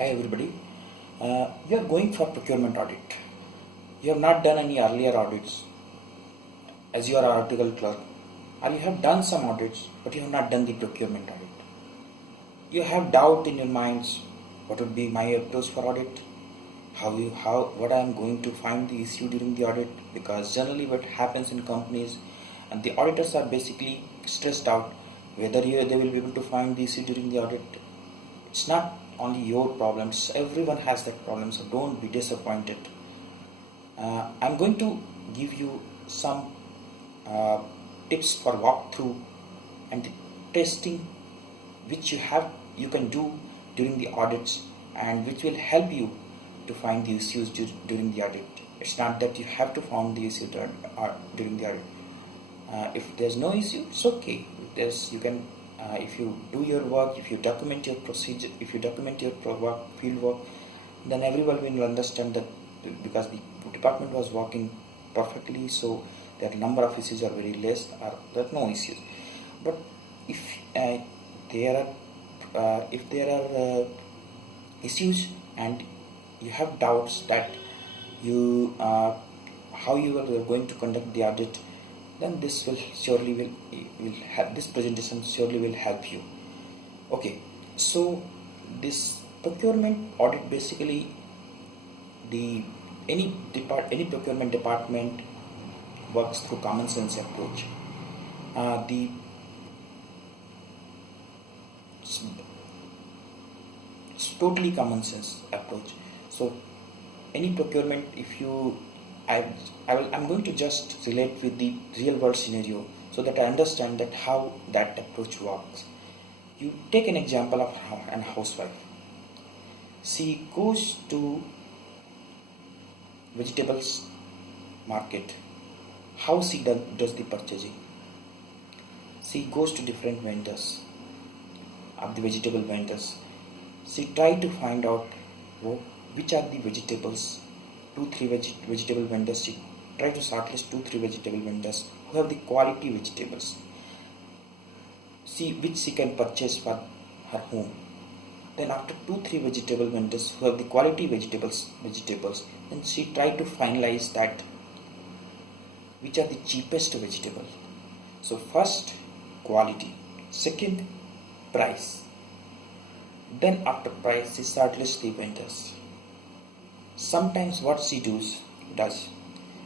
Hi everybody. You are going for procurement audit. You have not done any earlier audits as you are an article clerk, or you have done some audits but you have not done the procurement audit. You have doubt in your minds what would be my approach for audit, what I am going to find the issue during the audit, because generally what happens in companies and the auditors are basically stressed out whether they will be able to find the issue during the audit. It's not only your problems, everyone has that problem, so don't be disappointed. I'm going to give you some tips for walkthrough and testing which you can do during the audits and which will help you to find the issues during the audit. It's not that you have to find the issue during the audit. If there's no issue, it's okay. If you do your work, if you document your procedure, if you document your field work, then everyone will understand that because the department was working perfectly, so their number of issues are very less, or there are no issues. But if there are issues and you have doubts that how you are going to conduct the audit, then this presentation surely will help you. Okay, so this procurement audit basically any procurement department works through common sense approach. It's totally common sense approach. So any procurement, I'm going to just relate with the real world scenario so that I understand that how that approach works. You take an example of an housewife. She goes to vegetables market. How she does the purchasing? She goes to different vendors of the vegetable vendors. She try to find out which are the vegetables, 2-3 vegetable vendors. She try to shortlist 2-3 vegetable vendors who have the quality vegetables, which she can purchase for her home. Then after 2-3 vegetable vendors who have the quality vegetables, then she try to finalize that which are the cheapest vegetable. So first quality, second price, then after price she shortlists the vendors. Sometimes what she does,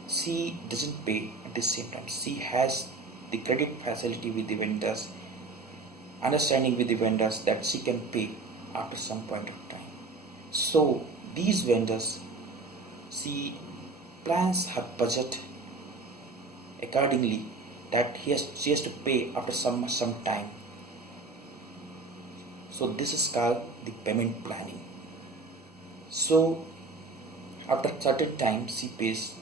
she doesn't pay at the same time. She has the credit facility with the vendors, understanding with the vendors that she can pay after some point of time. So these vendors, she plans her budget accordingly that she has to pay after some time. So this is called the payment planning. So after certain time she pays,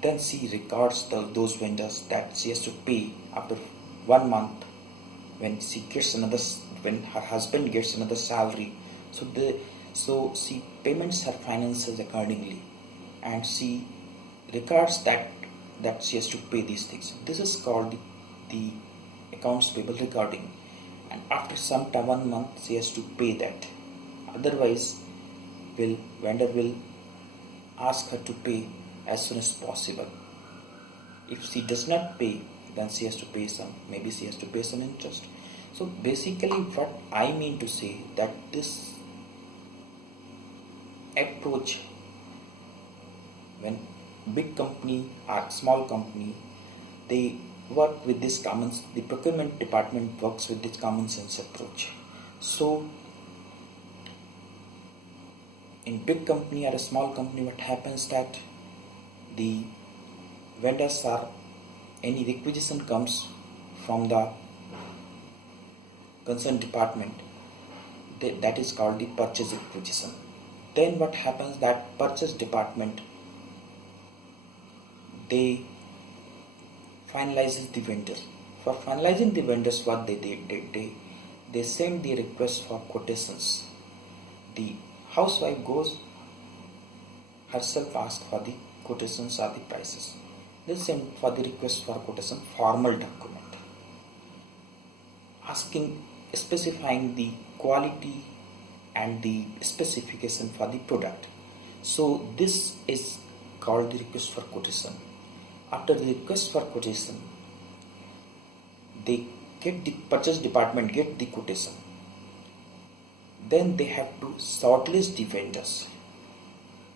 then she records those vendors that she has to pay after 1 month when her husband gets another salary. So she payments her finances accordingly, and she records that she has to pay these things. This is called the accounts payable recording, and after some time, 1 month, she has to pay that. Otherwise, vendor will ask her to pay as soon as possible. If she does not pay, then she has to pay some interest. So basically what I mean to say that this approach, when big company or small company, they work with the procurement department works with this common sense approach. So in big company or a small company, what happens that the vendors any requisition comes from the concerned department, that is called the purchase requisition. Then what happens that purchase department, they finalizes the vendor. For finalizing the vendors, what they send the request for quotations. The housewife goes herself, asks for the quotations or the prices. They send for the request for quotation formal document, specifying the quality and the specification for the product. So this is called the request for quotation. After the request for quotation, they get the purchase department get the quotation. Then they have to shortlist the vendors.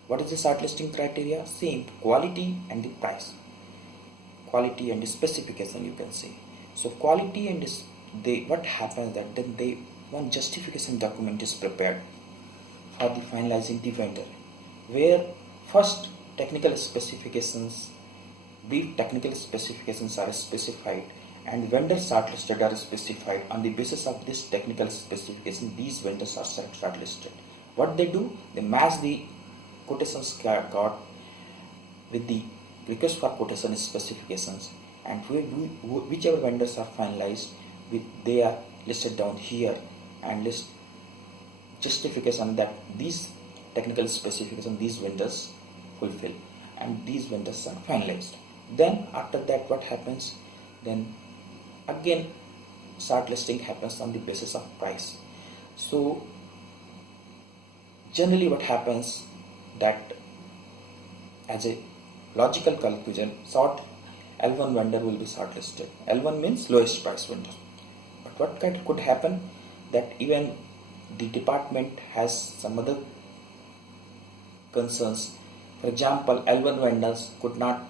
What is the shortlisting criteria? Same, quality and the price. Quality and the specification, you can say. So quality and what happens that then one justification document is prepared for the finalizing the vendor, where first brief technical specifications are specified and vendors shortlisted are specified. On the basis of this technical specification, these vendors are shortlisted. What they do, they match the quotations got with the request for quotation specifications, and whichever vendors are finalized, they are listed down here and list justification that these technical specifications these vendors fulfill, and these vendors are finalized. Then after that, what happens? Then again shortlisting happens on the basis of price. So generally what happens that as a logical conclusion, L1 vendor will be shortlisted. L1 means lowest price vendor. But what could happen that even the department has some other concerns. For example, L1 vendors could not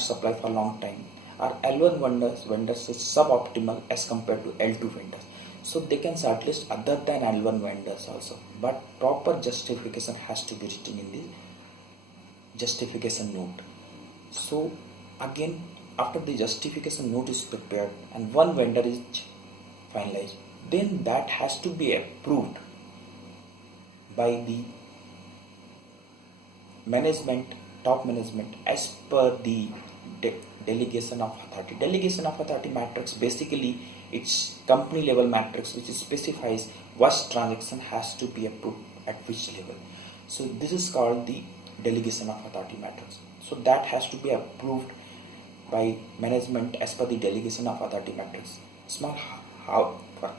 supply for a long time, or L1 vendors is suboptimal as compared to L2 vendors. So they can shortlist other than L1 vendors also, but proper justification has to be written in the justification note. So again, after the justification note is prepared and one vendor is finalized, then that has to be approved by the top management as per the delegation of authority. Delegation of authority matrix, basically it's company level matrix which specifies what transaction has to be approved at which level. So this is called the delegation of authority matrix. So that has to be approved by management as per the delegation of authority matrix.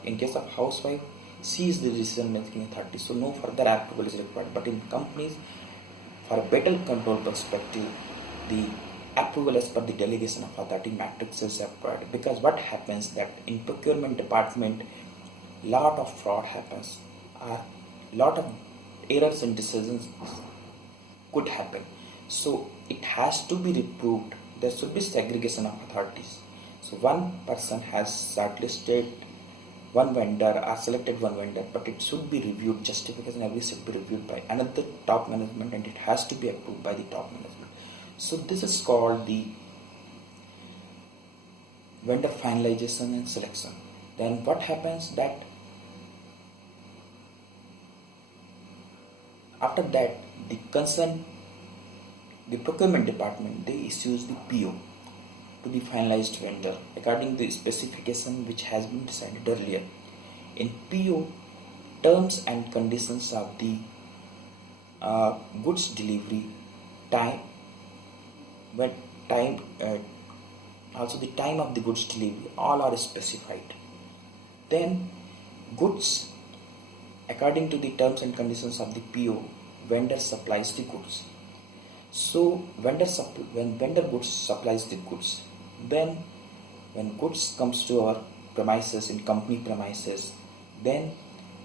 In case of housewife, she is the decision making authority, so no further approval is required. But in companies, for a better control perspective, the approval as per the delegation of authority matrix is required, because what happens that in procurement department, lot of fraud happens, or lot of errors in decisions could happen. So it has to be reproved. There should be segregation of authorities. So one person has shortlisted one vendor or selected one vendor, but it should be reviewed. Justification every should be reviewed by another top management, and it has to be approved by the top management. So this is called the vendor finalization and selection. Then what happens that after that the procurement department, they issues the PO to the finalized vendor according to the specification which has been decided earlier. In PO, terms and conditions of the goods delivery, also the time of the goods delivery, all are specified. Then goods, according to the terms and conditions of the PO, vendor supplies the goods. So when vendor goods supplies the goods, then when goods comes to our premises, in company premises, then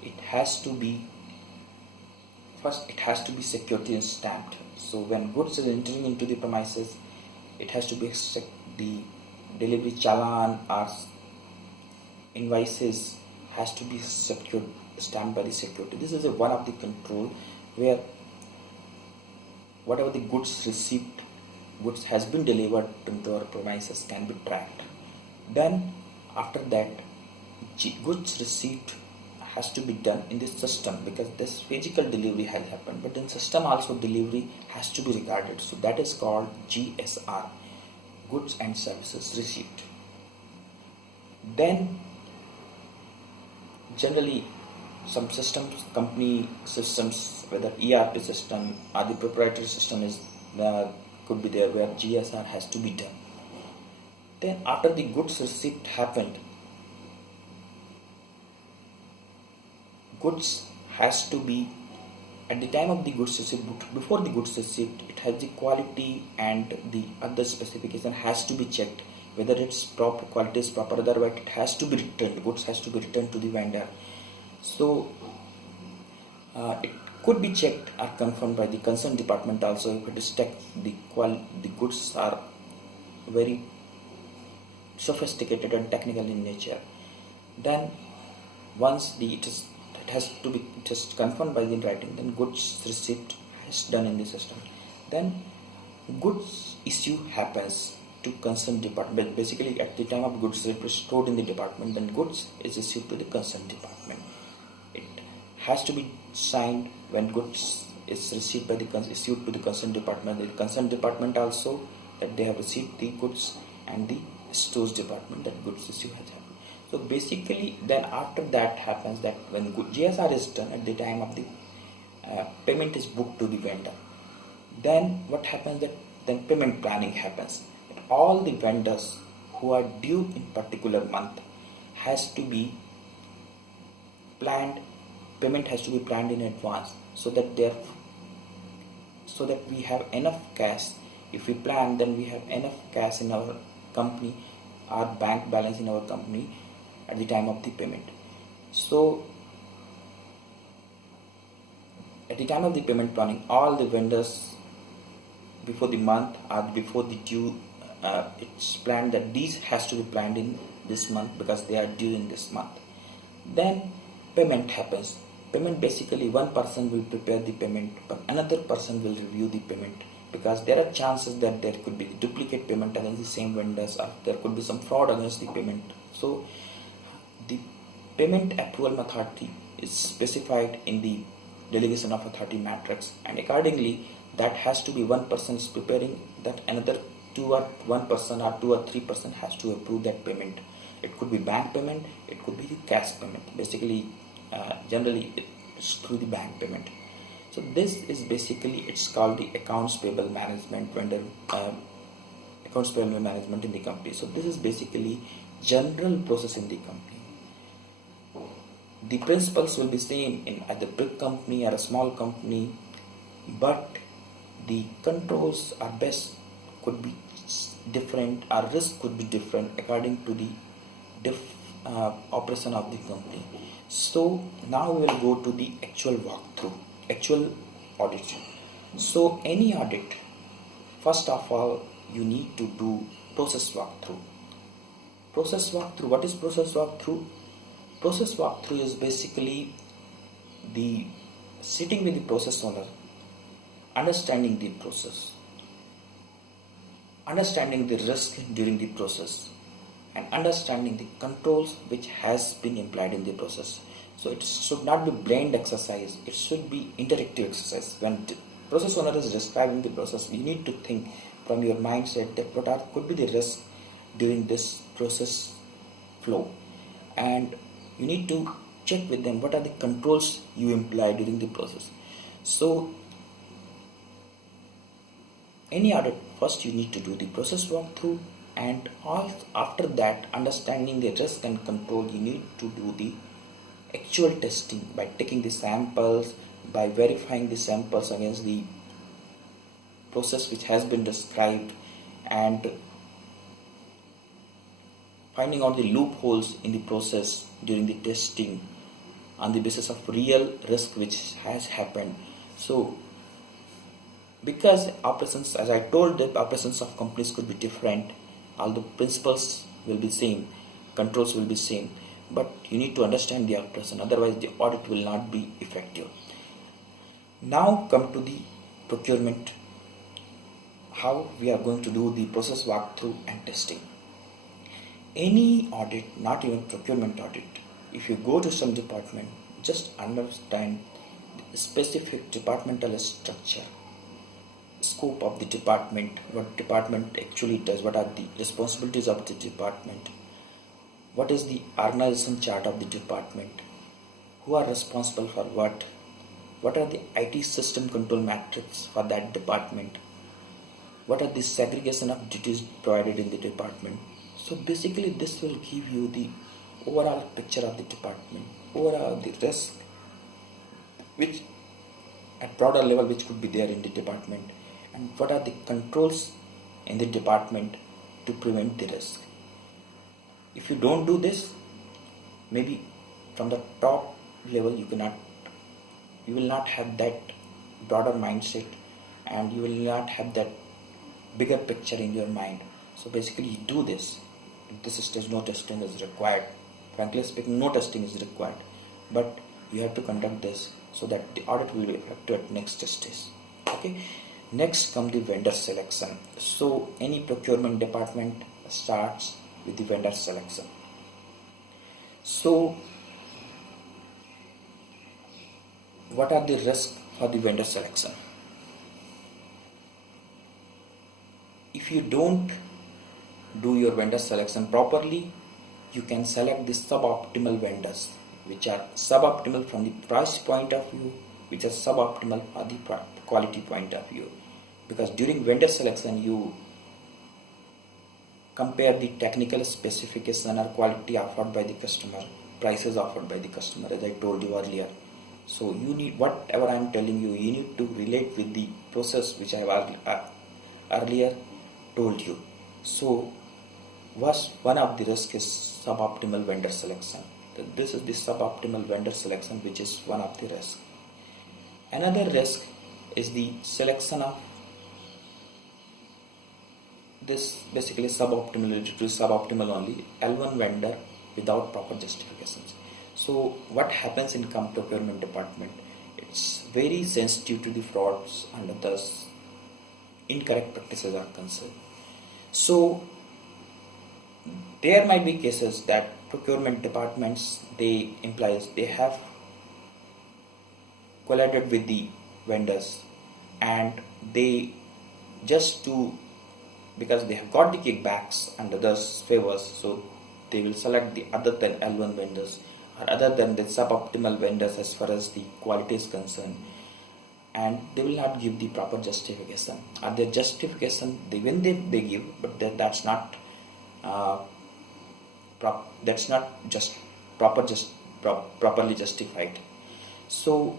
it has to be security stamped. So when goods is entering into the premises, it has to be the delivery challan or invoices has to be stamped by the security. This is one of the control where whatever the goods has been delivered into our premises can be tracked. Then after that, goods receipt has to be done in the system, because this physical delivery has happened, but in system also delivery has to be recorded. So that is called GSR, goods and services receipt. Then generally some systems, company systems, whether ERP system or the proprietary system could be there where GSR has to be done. Then after the goods receipt happened, goods has to be, at the time of the goods receipt, before the goods receipt, it has the quality and the other specification has to be checked whether its proper quality is proper, otherwise it has to be returned, goods has to be returned to the vendor. So it could be checked or confirmed by the concerned department also. If it is checked the goods are very sophisticated and technical in nature, then once it is confirmed by the writing, then goods receipt is done in the system. Then goods issue happens to concerned department. Basically, at the time of goods receipt is stored in the department, then goods is issued to the concerned department. It has to be signed when goods is received by the issued to the concerned department. The concerned department also that they have received the goods, and the stores department that goods issue has happened. So basically, then after that happens that when GSR is done, at the time of the payment is booked to the vendor, then what happens that then payment planning happens. That all the vendors who are due in particular month has to be planned. Payment has to be planned in advance so that we have enough cash. If we plan, then we have enough cash in our company, our bank balance in our company at the time of the payment. So at the time of the payment planning, all the vendors before the month or before the due, it's planned that these has to be planned in this month because they are due in this month. Then payment happens. Payment, basically one person will prepare the payment, but another person will review the payment, because there are chances that there could be duplicate payment against the same vendors, or there could be some fraud against the payment. So the payment approval authority is specified in the delegation of authority matrix, and accordingly that has to be one person is preparing, that another one person or 2 or 3 person has to approve that payment. It could be bank payment, it could be the cash payment. Basically generally it's through the bank payment. So this is basically, it's called the accounts payable management accounts payable management in the company. So this is basically general process in the company. The principles will be same in either big company or a small company, but the controls are best could be different, or risk could be different according to the operation of the company. So now we will go to the actual walkthrough, actual audit. So any audit, first of all, you need to do process walkthrough. Process walkthrough. What is process walkthrough? Process walkthrough is basically the sitting with the process owner, understanding the process, understanding the risk during the process, and understanding the controls which has been implied in the process. So it should not be blind exercise, it should be interactive exercise. When the process owner is describing the process, you need to think from your mindset that what could be the risk during this process flow, and you need to check with them what are the controls you imply during the process. So any audit, first you need to do the process walkthrough, and after that, understanding the risk and control, you need to do the actual testing by taking the samples, by verifying the samples against the process which has been described, and finding out the loopholes in the process during the testing on the basis of real risk which has happened. So because operations, as I told, the operations of companies could be different, although principles will be same, controls will be same, but you need to understand the operation, otherwise the audit will not be effective. Now come to the procurement, how we are going to do the process walkthrough and testing. Any audit, not even procurement audit, if you go to some department, just understand the specific departmental structure, scope of the department, what department actually does, what are the responsibilities of the department, what is the organization chart of the department, who are responsible for what are the IT system control matrix for that department, what are the segregation of duties provided in the department. So basically this will give you the overall picture of the department, overall the risk which at broader level which could be there in the department, and what are the controls in the department to prevent the risk. If you don't do this, maybe from the top level you will not have that broader mindset, and you will not have that bigger picture in your mind. So basically you do this. At this stage no testing is required. Frankly speaking, no testing is required, but you have to conduct this so that the audit will be effective at next stage. Okay. Next come the vendor selection. So any procurement department starts with the vendor selection. So what are the risks for the vendor selection? If you don't do your vendor selection properly, you can select the suboptimal vendors, which are suboptimal from the price point of view, which are suboptimal from the quality point of view. Because during vendor selection, you compare the technical specification or quality offered by the customer, prices offered by the customer, as I told you earlier. So you need, whatever I am telling you, you need to relate with the process which I have earlier told you. So one of the risks is suboptimal vendor selection. This is the suboptimal vendor selection, which is one of the risks. Another risk is the selection of this, basically suboptimal only, L1 vendor without proper justifications. So what happens in procurement department? It's very sensitive to the frauds and thus incorrect practices are concerned. So there might be cases that procurement departments, they have collided with the vendors, and they because they have got the kickbacks and others favors, so they will select the other than L1 vendors or other than the suboptimal vendors as far as the quality is concerned, and they will not give the proper justification, or their justification they give, but that's not properly justified. So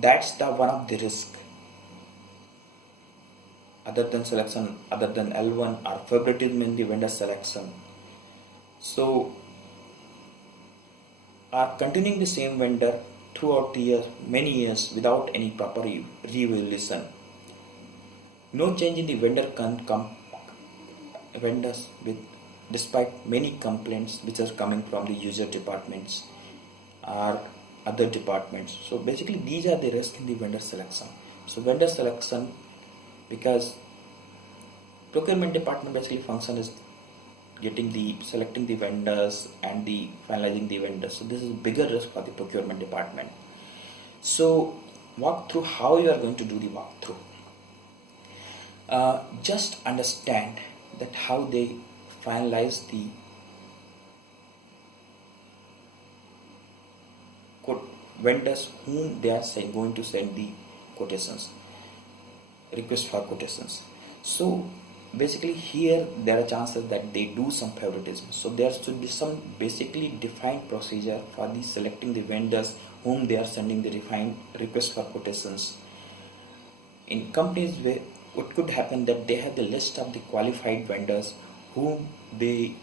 that's the one of the risk. Other than selection, other than L1 or favoritism in the vendor selection. So are continuing the same vendor throughout the year, many years without any proper re-evaluation. No change in the vendors despite many complaints which are coming from the user departments or other departments. So basically these are the risks in the vendor selection. So vendor selection, because procurement department basically function is selecting the vendors and the finalizing the vendors. So this is a bigger risk for the procurement department. So walk through how you are going to do the walkthrough. Just understand that how they finalize the vendors whom they are going to send the quotations, request for quotations. So basically here there are chances that they do some favoritism. So there should be some basically defined procedure for the selecting the vendors whom they are sending the refined request for quotations. In companies where what could happen that they have the list of the qualified vendors whom they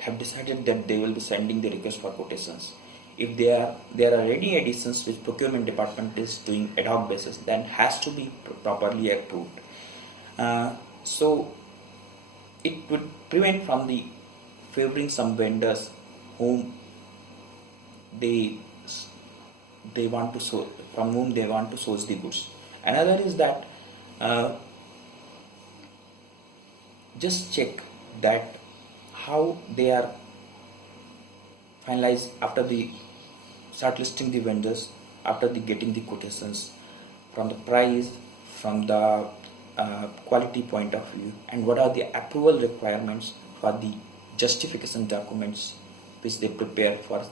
have decided that they will be sending the request for quotations. If there are any additions which procurement department is doing ad hoc basis, then has to be properly approved. So it would prevent from the favoring some vendors whom they want to source, from whom they want to source the goods. Another is that just check that how they are finalized after the start listing the vendors, after the getting the quotations, from the price, from the quality point of view, and what are the approval requirements for the justification documents which they prepare for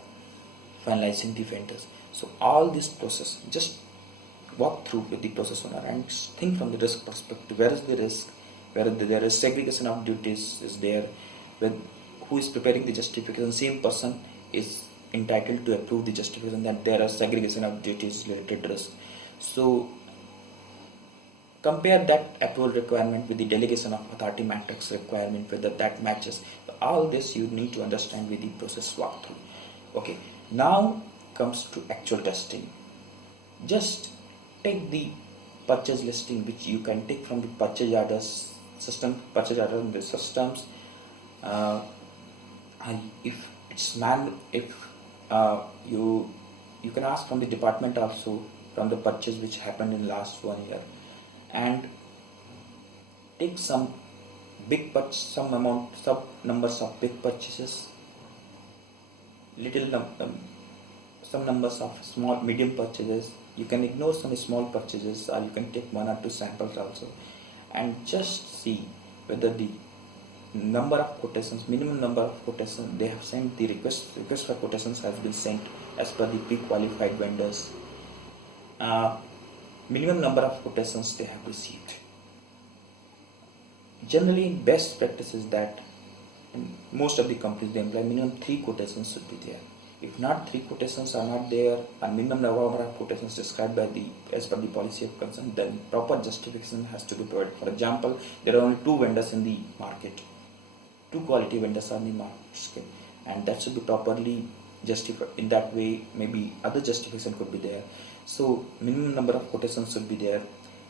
finalizing the vendors. So all this process, just walk through with the process owner and think from the risk perspective. Where is the risk? Where there is segregation of duties is there? With who is preparing the justification? Same person is entitled to approve the justification that there are segregation of duties related risk. So compare that approval requirement with the delegation of authority matrix requirement, whether that matches. All this you need to understand with the process walkthrough. Okay, now comes to actual testing. Just take the purchase listing, which you can take from the purchase orders system, purchase order in the systems. If it's you can ask from the department also, from the purchase which happened in last 1 year, and take some numbers of big purchases, some numbers of small medium purchases. You can ignore some small purchases, or you can take 1 or 2 samples also, and just see whether the number of quotations, minimum number of quotations they have sent, the request for quotations has been sent as per the pre-qualified vendors, minimum number of quotations they have received. Generally, best practice is that in most of the companies they employ minimum 3 quotations should be there. If not, 3 quotations are not there, and minimum number of quotations described by as per the policy of concern, then proper justification has to be provided. For example, there are only 2 vendors in the market, 2 quality vendors are in the market, and that should be properly justified. In that way, maybe other justification could be there. So minimum number of quotations should be there.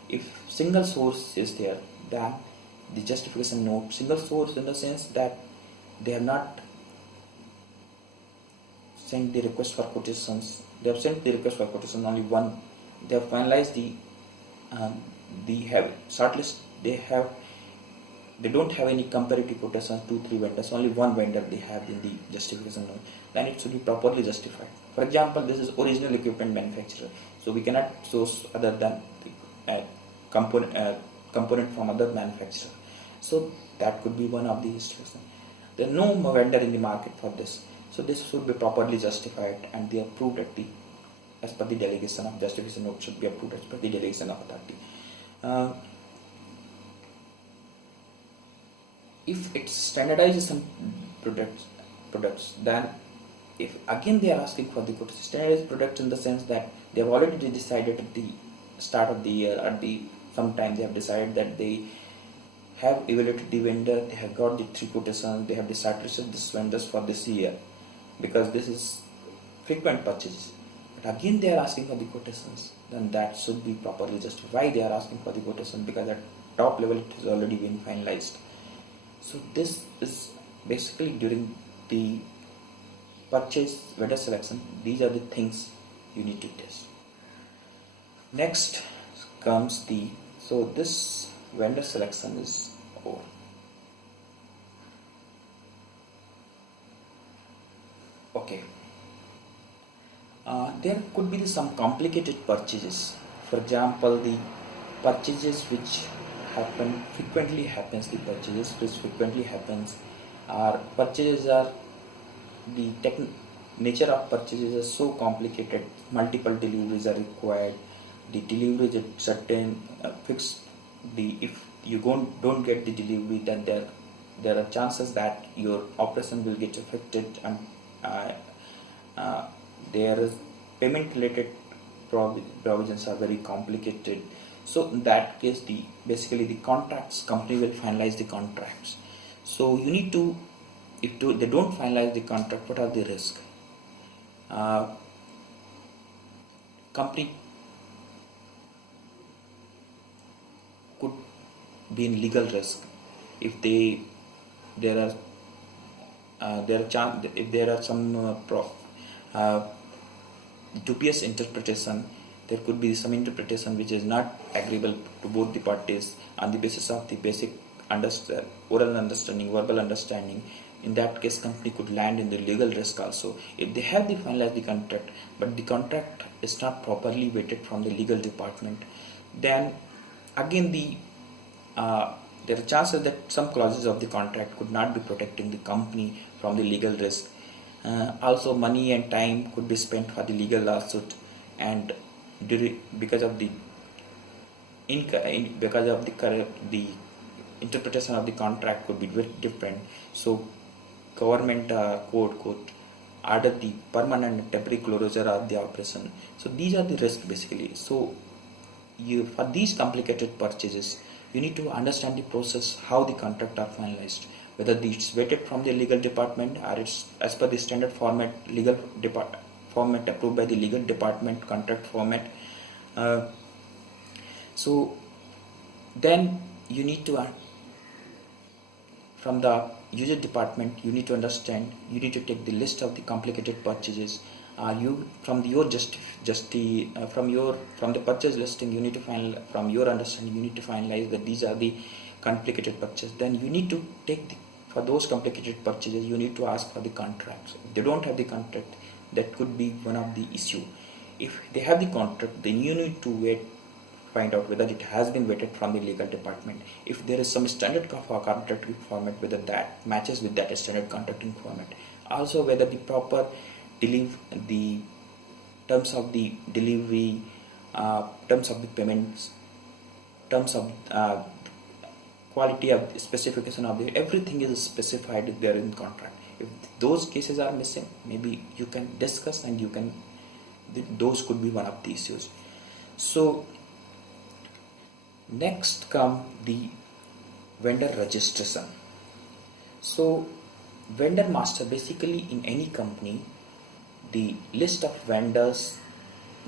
If single source is there, then the justification note, single source in the sense that they have not sent the request for quotations. They have sent the request for quotation only one. They have finalized the shortlist. They don't have any comparative quotations, 2-3 vendors, only one vendor they have in the justification note. Then it should be properly justified. For example, this is original equipment manufacturer, so we cannot source other than the component from other manufacturer. So that could be one of the justification. There is no vendor in the market for this, so this should be properly justified, and they are approved as per the delegation of justification note should be approved as per the delegation of authority. If it's standardization products, then if again they are asking for the standardized products in the sense that they have already decided at the start of the year, or sometime they have decided that they have evaluated the vendor, they have got the 3 quotations, they have decided this vendors for this year, because this is frequent purchases. But again they are asking for the quotations, then that should be properly justified. Why they are asking for the quotation? Because at top level it has already been finalized. So this is basically during the purchase vendor selection, these are the things you need to test. Next comes so this vendor selection is over. Okay. There could be some complicated purchases. For example, the purchases which frequently happens, or purchases are the nature of purchases is so complicated, multiple deliveries are required, the delivery is certain fixed, if you don't get the delivery, then there are chances that your operation will get affected, and there is payment related provisions are very complicated. So in that case, basically the contracts, company will finalize the contracts. So you need to, if they don't finalize the contract, what are the risks? Company could be in legal risk if there are some dubious interpretation. There could be some interpretation which is not agreeable to both the parties on the basis of the basic oral understanding, verbal understanding. In that case, company could land in the legal risk also. If they have finalized the contract, but the contract is not properly vetted from the legal department, then again there are chances that some clauses of the contract could not be protecting the company from the legal risk. Also, money and time could be spent for the legal lawsuit, and because of the interpretation of the contract could be very different. So government court could order the permanent and temporary closure of the operation. So these are the risks basically. So for these complicated purchases, you need to understand the process, how the contract are finalized, whether it's vetted from the legal department or it's as per the standard format, format approved by the legal department, contract format. So then you need to from the user department, you need to understand, you need to take the list of the complicated purchases. You from your from the purchase listing, you need to find, from your understanding, you need to finalize that these are the complicated purchases. Then you need to take for those complicated purchases, you need to ask for the contracts. If they don't have the contract, that could be one of the issue. If they have the contract, then you need to find out whether it has been vetted from the legal department. If there is some standard contracting format, whether that matches with that standard contracting format. Also whether the proper the terms of the delivery, terms of the payments, terms of quality of the specification of the everything is specified there in contract. If those cases are missing, maybe you can discuss and those could be one of the issues. So next come the vendor registration. So vendor master, basically in any company, the list of vendors,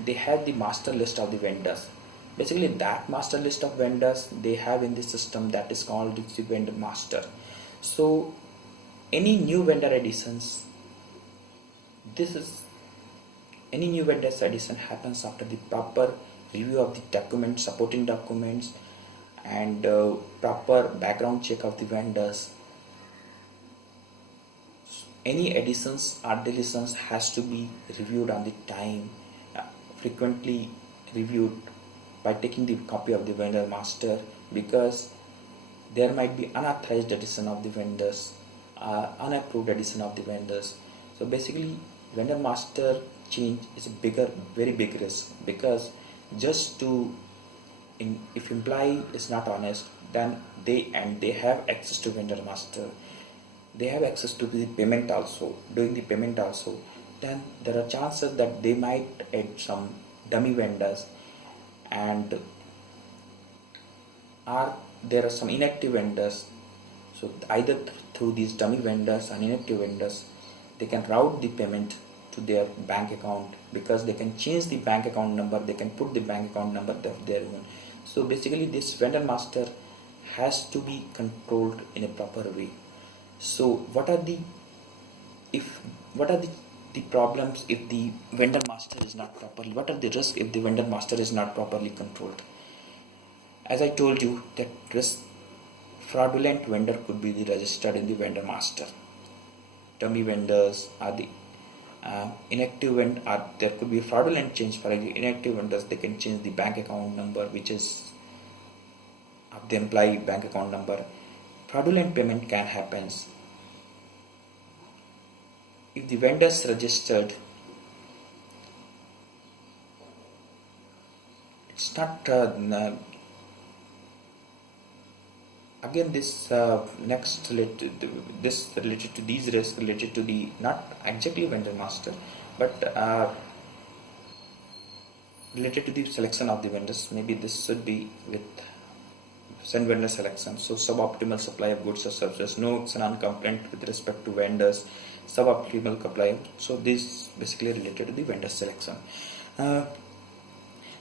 they have the master list of the vendors. Basically that master list of vendors they have in the system, that is called the vendor master. So any new vendor additions, any new vendors addition happens after the proper review of the documents, supporting documents, and proper background check of the vendors. Any additions or deletions has to be reviewed on the time, frequently reviewed by taking the copy of the vendor master, because there might be unauthorized addition of the vendors, unapproved addition of the vendors. So basically vendor master change is a very big risk, because just if employee is not honest, then they have access to vendor master, they have access to the payment also, doing the payment also, then there are chances that they might add some dummy vendors, and there are some inactive vendors. So either through these dummy vendors and inactive vendors, they can route the payment to their bank account, because they can change the bank account number, they can put the bank account number of their own. So basically this vendor master has to be controlled in a proper way. So what are the problems if the vendor master is not properly, what are the risks if the vendor master is not properly controlled? As I told you, that fraudulent vendor could be registered in the vendor master. Dummy vendors are the inactive vendor, there could be fraudulent change. For inactive vendors, they can change the bank account number, which is of the employee bank account number. Fraudulent payment can happen if the vendors registered. It's not again this next related to these risks, related to the not exactly vendor master, but related to the selection of the vendors. Maybe this should be with vendor selection. So suboptimal supply of goods or services, no non-compliant with respect to vendors, suboptimal supply. So this basically related to the vendor selection.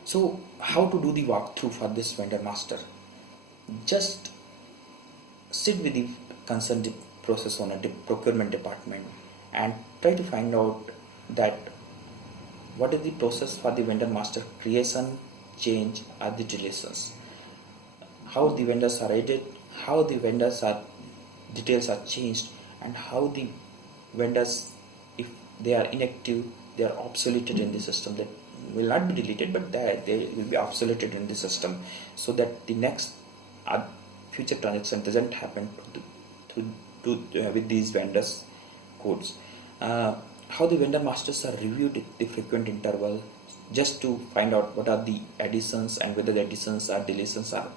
So how to do the walkthrough for this vendor master? Just sit with the concerned process owner, the procurement department, and try to find out that what is the process for the vendor master creation, change, or the deletions. How the vendors are added, how the vendors details are changed, and how the vendors, if they are inactive, they are obsoleted in the system. That will not be deleted, but they will be obsoleted in the system, so that the next future transaction doesn't happen with these vendors codes. How the vendor masters are reviewed at the frequent interval, just to find out what are the additions and whether the additions or deletions are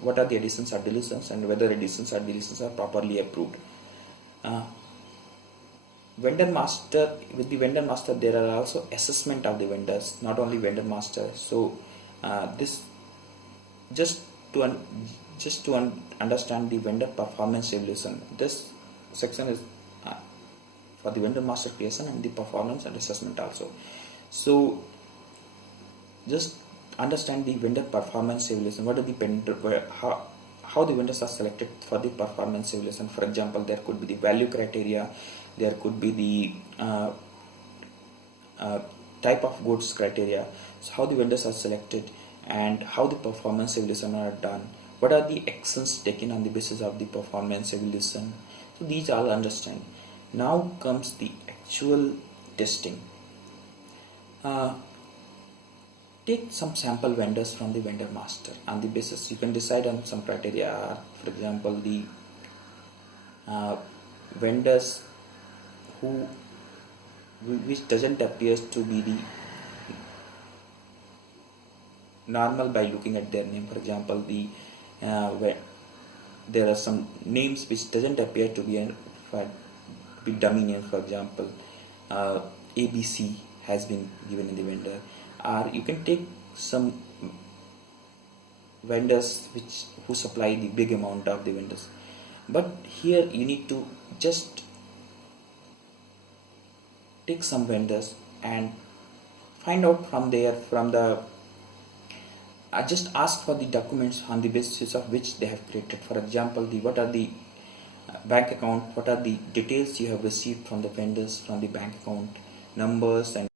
what are the additions or deletions, and whether additions or deletions are properly approved. vendor master, with the vendor master there are also assessment of the vendors, not only vendor master. So this just to understand the vendor performance evaluation, this section is for the vendor master creation and the performance and assessment also. So just understand the vendor performance evaluation. What are the vendor, how the vendors are selected for the performance evaluation. For example, there could be the value criteria, there could be the type of goods criteria. So how the vendors are selected and how the performance evaluation are done. What are the actions taken on the basis of the performance evaluation. So these all understand. Now comes the actual testing. Take some sample vendors from the vendor master. On the basis, you can decide on some criteria. For example, the vendors which doesn't appear to be the normal by looking at their name. For example, there are some names which doesn't appear to be dummy names. For example, ABC has been given in the vendor. Or you can take some vendors who supply the big amount of the vendors. But here you need to just take some vendors and find out from the just ask for the documents on the basis of which they have created. For example, what are the bank account, what are the details you have received from the vendors, from the bank account numbers and